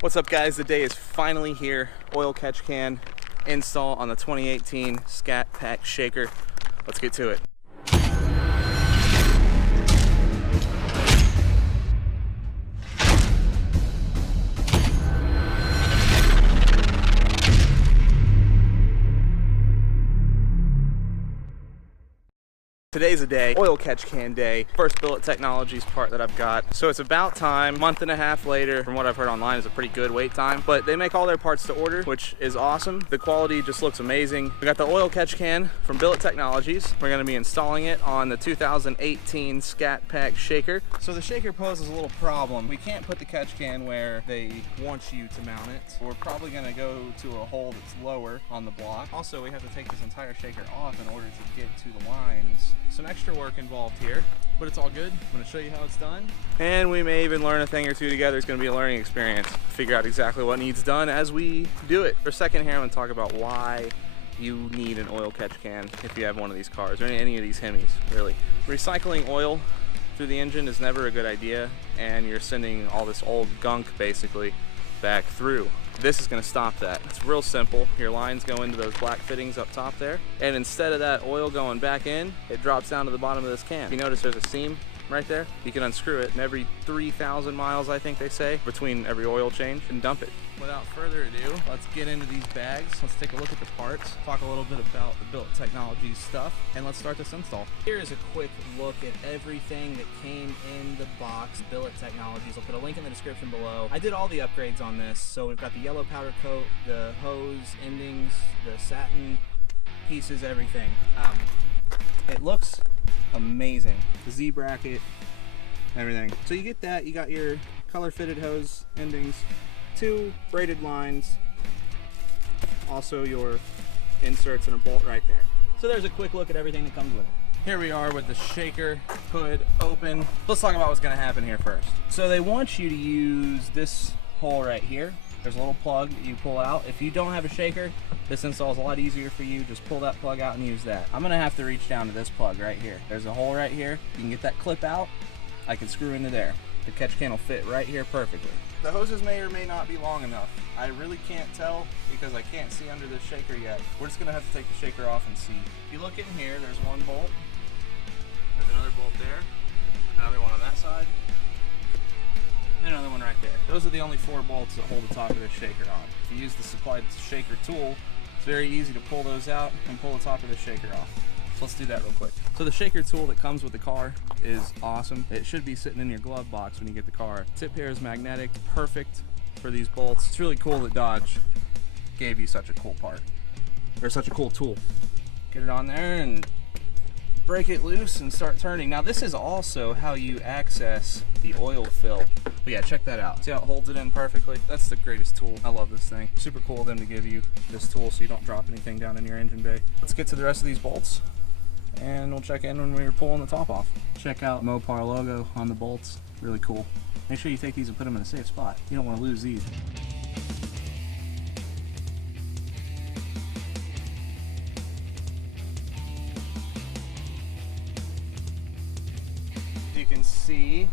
What's up guys, the day is finally here. Oil catch can install on the 2018 Scat Pack Shaker. Let's get to it. Today's a day, oil catch can day, first Billet Technologies part that I've got. So it's about time, month and a half later. From what I've heard online is a pretty good wait time, but they make all their parts to order, which is awesome. The quality just looks amazing. We got the oil catch can from Billet Technologies. We're gonna be installing it on the 2018 Scat Pack Shaker. So the shaker poses a little problem. We can't put the catch can where they want you to mount it. We're probably gonna go to a hole that's lower on the block. Also, we have to take this entire shaker off in order to get to the lines. Some extra work involved here, but it's all good. I'm gonna show you how it's done. And we may even learn a thing or two together. It's gonna be a learning experience. Figure out exactly what needs done as we do it. For a second here, I'm gonna talk about why you need an oil catch can if you have one of these cars, or any of these Hemis, really. Recycling oil through the engine is never a good idea, and you're sending all this old gunk, basically, back through. This is going to stop that. It's real simple. Your lines go into those black fittings up top there, and instead of that oil going back in, it drops down to the bottom of this can. You notice there's a seam right there? You can unscrew it, and every 3,000 miles, I think they say, between every oil change, and dump it. Without further ado, let's get into these bags. Let's take a look at the parts, talk a little bit about the Billet Technologies stuff, and let's start this install. Here is a quick look at everything that came in the box. Billet Technologies. I'll put a link in the description below. I did all the upgrades on this, so we've got the yellow powder coat, the hose endings, the satin pieces, everything. It looks amazing. The Z bracket, everything. So you get that, you got your color fitted hose endings, 2 braided lines, also your inserts and a bolt right there. So there's a quick look at everything that comes with it. Here we are with the shaker hood open. Let's talk about what's gonna happen here first. So they want you to use this hole right here. There's a little plug that you pull out. If you don't have a shaker, this install is a lot easier for you. Just pull that plug out and use that. I'm gonna have to reach down to this plug right here. There's a hole right here. You can get that clip out. I can screw into there. The catch can will fit right here perfectly. The hoses may or may not be long enough. I really can't tell because I can't see under this shaker yet. We're just gonna have to take the shaker off and see. If you look in here, there's one bolt. There's another bolt there. Another one on that side. And another one right there. Those are the only 4 bolts that hold the top of this shaker on. If you use the supplied shaker tool, it's very easy to pull those out and pull the top of the shaker off. So let's do that real quick. So the shaker tool that comes with the car is awesome. It should be sitting in your glove box when you get the car. Tip here is magnetic, perfect for these bolts. It's really cool that Dodge gave you such a cool part, or such a cool tool. Get it on there and break it loose and start turning. Now this is also how you access the oil fill. But yeah, check that out. See how it holds it in perfectly? That's the greatest tool. I love this thing. Super cool of them to give you this tool so you don't drop anything down in your engine bay. Let's get to the rest of these bolts, and we'll check in when we're pulling the top off. Check out Mopar logo on the bolts. Really cool. Make sure you take these and put them in a safe spot. You don't want to lose these. You can see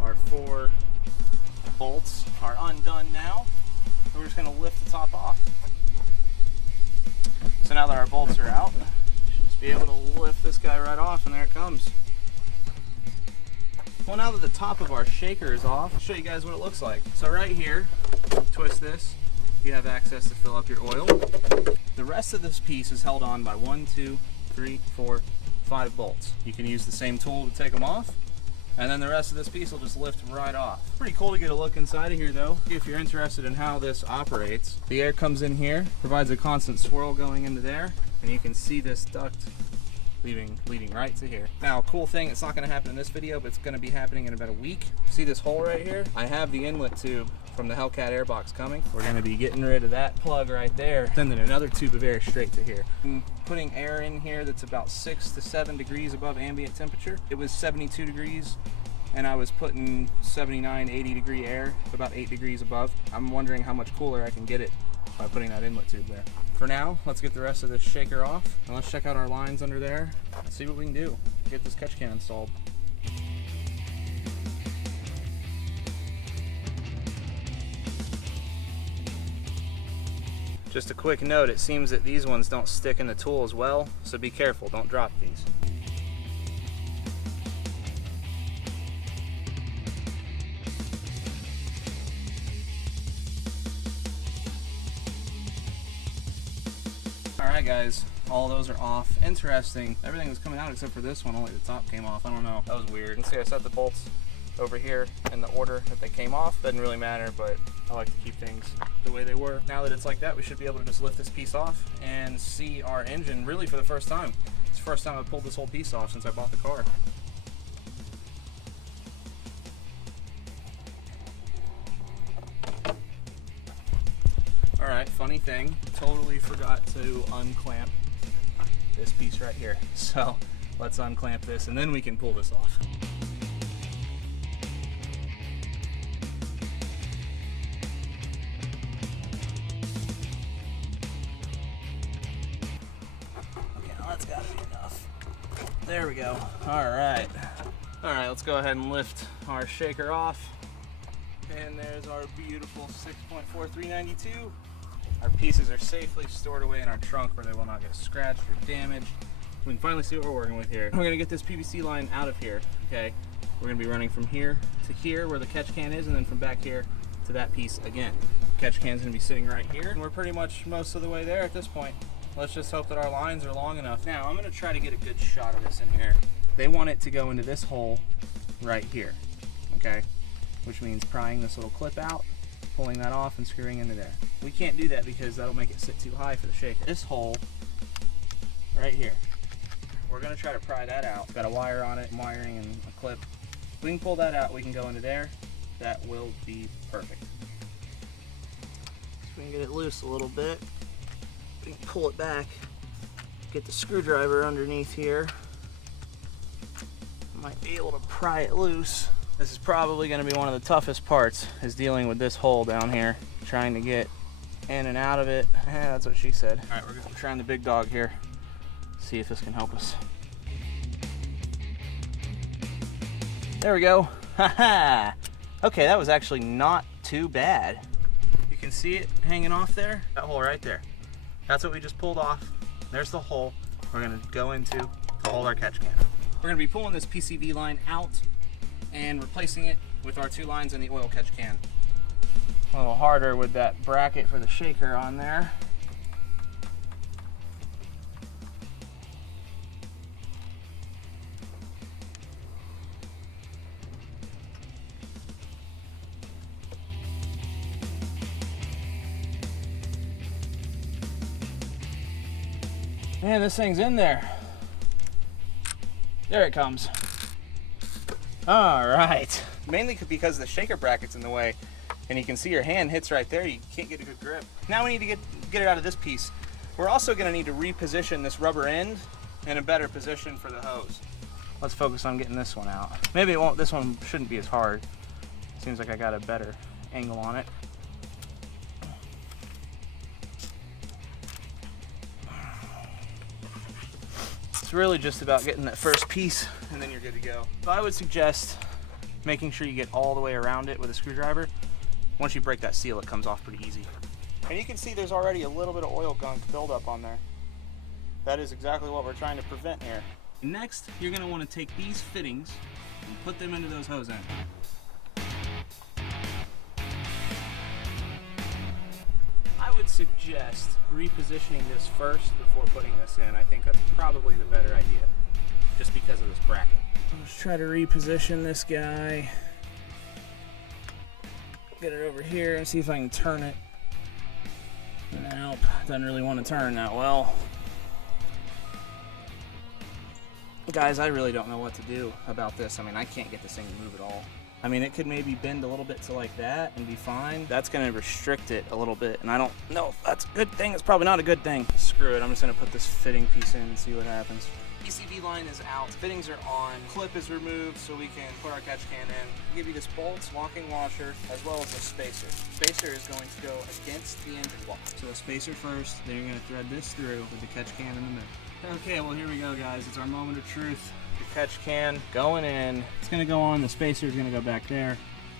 our 4 bolts are undone now. We're just going to lift the top off. So now that our bolts are out, we should just be able to lift this guy right off, and there it comes. Well, now that the top of our shaker is off, I'll show you guys what it looks like. So right here, twist this, you have access to fill up your oil. The rest of this piece is held on by 1, 2, 3, 4, 5 bolts. You can use the same tool to take them off, and then the rest of this piece will just lift right off. Pretty cool to get a look inside of here though. If you're interested in how this operates, the air comes in here, provides a constant swirl going into there, and you can see this duct leading right to here. Now, cool thing, it's not going to happen in this video, but it's going to be happening in about a week. See this hole right here? I have the inlet tube from the Hellcat airbox coming. We're going to be getting rid of that plug right there, sending another tube of air straight to here. I'm putting air in here that's about 6 to 7 degrees above ambient temperature. It was 72 degrees, and I was putting 79, 80 degree air, about 8 degrees above. I'm wondering how much cooler I can get it by putting that inlet tube there. For now, let's get the rest of this shaker off, and let's check out our lines under there and see what we can do. Get this catch can installed. Just a quick note, it seems that these ones don't stick in the tool as well, so be careful, don't drop these. Alright guys, all those are off. Interesting, everything was coming out except for this one, only the top came off. I don't know, that was weird. You can see I set the bolts over here in the order that they came off. Doesn't really matter, but I like to keep things the way they were. Now that it's like that, we should be able to just lift this piece off and see our engine really for the first time. It's the first time I've pulled this whole piece off since I bought the car. Alright, funny thing, totally forgot to unclamp this piece right here. So let's unclamp this and then we can pull this off. That's gotta be enough. There we go. Alright. Alright, let's go ahead and lift our shaker off. And there's our beautiful 6.4392. Our pieces are safely stored away in our trunk where they will not get scratched or damaged. We can finally see what we're working with here. We're gonna get this PVC line out of here, okay? We're gonna be running from here to here where the catch can is, and then from back here to that piece again. Catch can's gonna be sitting right here, and we're pretty much most of the way there at this point. Let's just hope that our lines are long enough. Now, I'm gonna try to get a good shot of this in here. They want it to go into this hole right here, okay? Which means prying this little clip out, pulling that off, and screwing into there. We can't do that because that'll make it sit too high for the shaker. This hole right here, we're gonna try to pry that out. Got a wire on it, wiring and a clip. If we can pull that out, we can go into there. That will be perfect. So we can get it loose a little bit. We can pull it back, get the screwdriver underneath here. Might be able to pry it loose. This is probably going to be one of the toughest parts, is dealing with this hole down here, trying to get in and out of it. That's what she said. All right, we're trying the big dog here. See if this can help us. There we go. Haha. Okay, that was actually not too bad. You can see it hanging off there. That hole right there. That's what we just pulled off. There's the hole we're gonna go into to hold our catch can. We're gonna be pulling this PCV line out and replacing it with our two lines in the oil catch can. A little harder with that bracket for the shaker on there. Man, this thing's in there. There it comes. All right. Mainly because the shaker bracket's in the way, and you can see your hand hits right there. You can't get a good grip. Now we need to get it out of this piece. We're also going to need to reposition this rubber end in a better position for the hose. Let's focus on getting this one out. Maybe it won't. This one shouldn't be as hard. Seems like I got a better angle on it. It's really just about getting that first piece and then you're good to go. So I would suggest making sure you get all the way around it with a screwdriver. Once you break that seal, it comes off pretty easy. And you can see there's already a little bit of oil gunk buildup on there. That is exactly what we're trying to prevent here. Next, you're going to want to take these fittings and put them into those hose ends. I would suggest repositioning this first before putting this in. I think that's probably the better idea, just because of this bracket. Let's try to reposition this guy. Get it over here and see if I can turn it. Nope, doesn't really want to turn that well. Guys, I really don't know what to do about this. I mean, I can't get this thing to move at all. I mean, it could maybe bend a little bit to like that and be fine. That's going to restrict it a little bit, and I don't know if that's a good thing. It's probably not a good thing. Screw it. I'm just going to put this fitting piece in and see what happens. PCV line is out. Fittings are on. Clip is removed so we can put our catch can in. I'll give you this bolts, locking washer, as well as a spacer. Spacer is going to go against the engine block. So a spacer first, then you're going to thread this through with the catch can in the middle. Okay, well here we go, guys. It's our moment of truth. The catch can going in. It's going to go on. The spacer is going to go back there,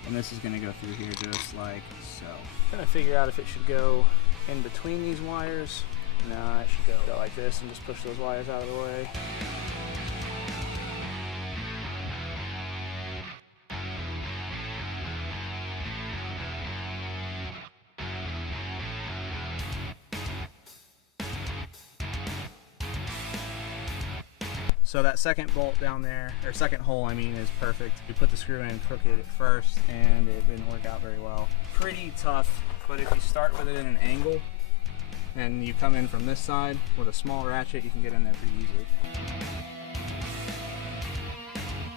and this is going to go through here just like so. I'm going to figure out if it should go in between these wires. Nah, I should go like this and just push those wires out of the way. So that second bolt down there, or second hole I mean, is perfect. We put the screw in crooked at first and it didn't work out very well. Pretty tough, but if you start with it in an angle and you come in from this side with a small ratchet, you can get in there pretty easily.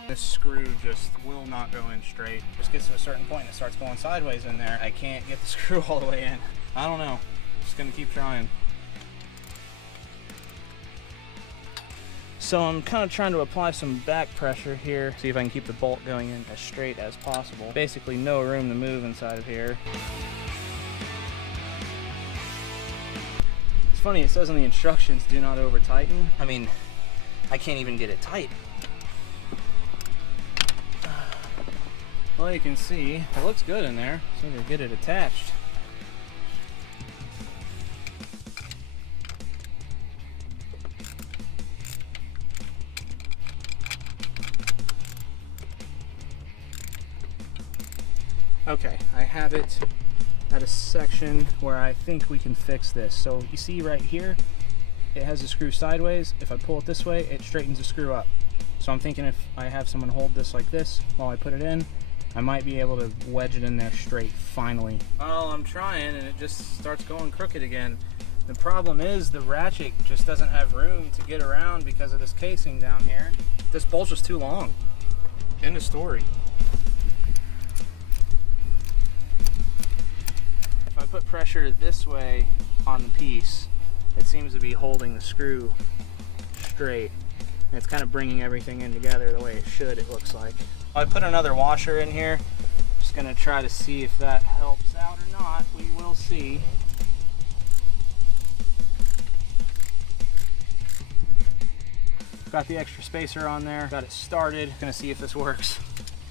This screw just will not go in straight. Just gets to a certain point and it starts going sideways in there. I can't get the screw all the way in. I don't know, just gonna keep trying. So I'm kind of trying to apply some back pressure here, see if I can keep the bolt going in as straight as possible. Basically no room to move inside of here. It's funny, it says on the instructions, do not over tighten. I mean, I can't even get it tight. Well, you can see, it looks good in there. Just need to get it attached. Okay, I have it at a section where I think we can fix this. So you see right here, it has a screw sideways. If I pull it this way, it straightens the screw up. So I'm thinking if I have someone hold this like this while I put it in, I might be able to wedge it in there straight, finally. Oh, I'm trying and it just starts going crooked again. The problem is the ratchet just doesn't have room to get around because of this casing down here. This bolt's just too long. End of story. If I put pressure this way on the piece, it seems to be holding the screw straight. And it's kind of bringing everything in together the way it should, it looks like. I put another washer in here. Just gonna try to see if that helps out or not. We will see. Got the extra spacer on there, got it started. Gonna see if this works.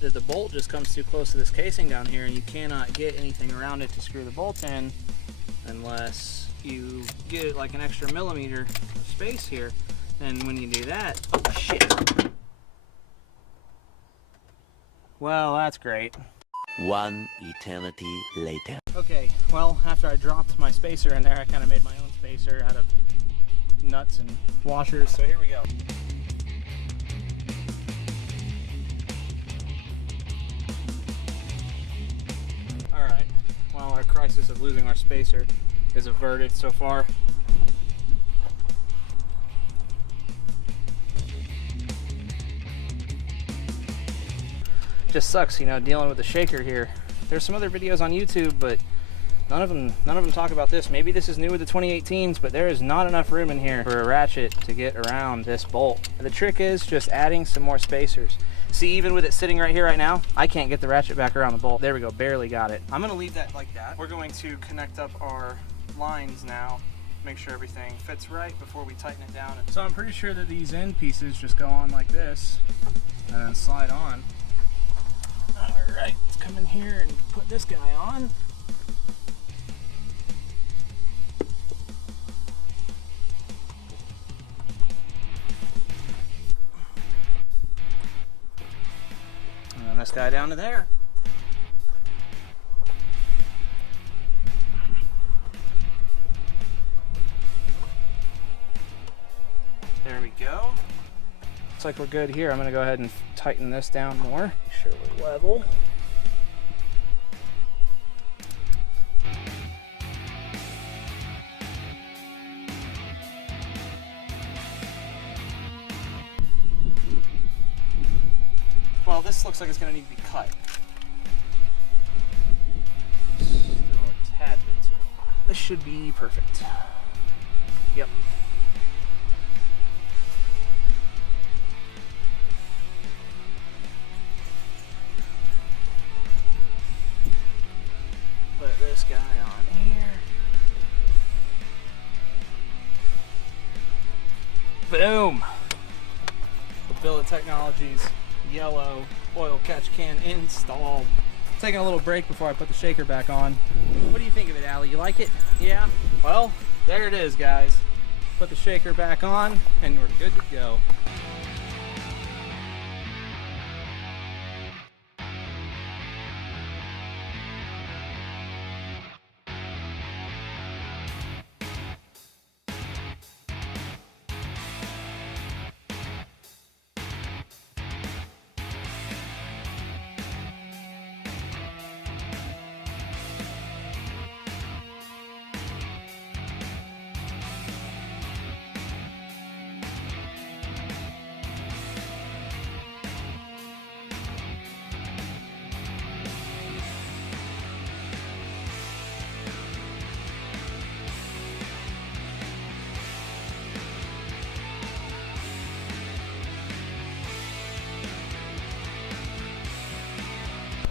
The bolt just comes too close to this casing down here and you cannot get anything around it to screw the bolt in unless you get it like an extra millimeter of space here. And when you do that, oh shit. Well, that's great. One eternity later. Okay, well, after I dropped my spacer in there, I kind of made my own spacer out of nuts and washers. So here we go. Alright, well, our crisis of losing our spacer is averted so far. Just sucks, you know, dealing with the shaker here. There's some other videos on YouTube, but none of them talk about this. Maybe this is new with the 2018s, but there is not enough room in here for a ratchet to get around this bolt. The trick is just adding some more spacers. See, even with it sitting right here right now, I can't get the ratchet back around the bolt. There we go, barely got it. I'm gonna leave that like that. We're going to connect up our lines now, make sure everything fits right before we tighten it down. So I'm pretty sure that these end pieces just go on like this and then slide on. Alright, let's come in here and put this guy on. And then this guy down to there. There we go. Looks like we're good here. I'm going to go ahead and tighten this down more. Make sure we're level. Well, this looks like it's going to need to be cut. Still a tad bit too long. This should be perfect. Yep. Put this guy on here. Boom! The Billet Technologies yellow oil catch can installed. Taking a little break before I put the shaker back on. What do you you think of it, Allie? You like it? Yeah? Well, there it is, guys. Put the shaker back on, and we're good to go.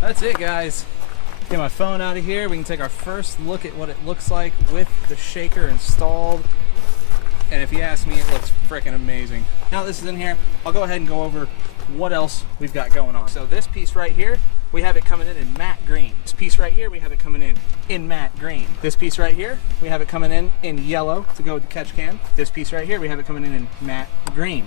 That's it, guys. Get my phone out of here. We can take our first look at what it looks like with the shaker installed. And if you ask me, it looks freaking amazing. Now this is in here, I'll go ahead and go over what else we've got going on. So this piece right here, we have it coming in matte green. This piece right here, we have it coming in matte green. This piece right here, we have it coming in yellow to go with the catch can. This piece right here, we have it coming in matte green.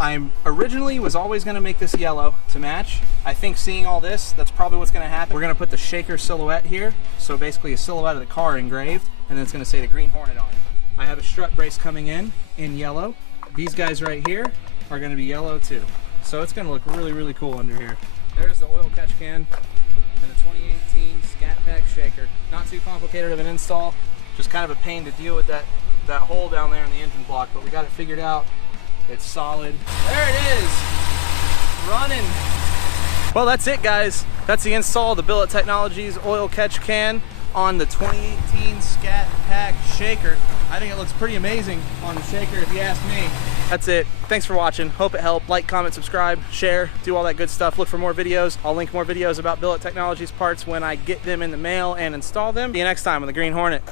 I originally was always gonna make this yellow to match. I think seeing all this, that's probably what's gonna happen. We're gonna put the shaker silhouette here. So basically a silhouette of the car engraved, and then it's gonna say the Green Hornet on it. I have a strut brace coming in yellow. These guys right here are gonna be yellow too. So it's gonna look really, really cool under here. There's the oil catch can and the 2018 Scat Pack shaker. Not too complicated of an install, just kind of a pain to deal with that hole down there in the engine block, but we got it figured out. It's solid. There it is, running. Well, that's it, guys. That's the install of the Billet Technologies oil catch can on the 2018 Scat Pack shaker. I think it looks pretty amazing on the shaker if you ask me. That's it. Thanks for watching. Hope it helped. Like, comment, subscribe, share, do all that good stuff. Look for more videos. I'll link more videos about Billet Technologies parts when I get them in the mail and install them. See you next time on the Green Hornet.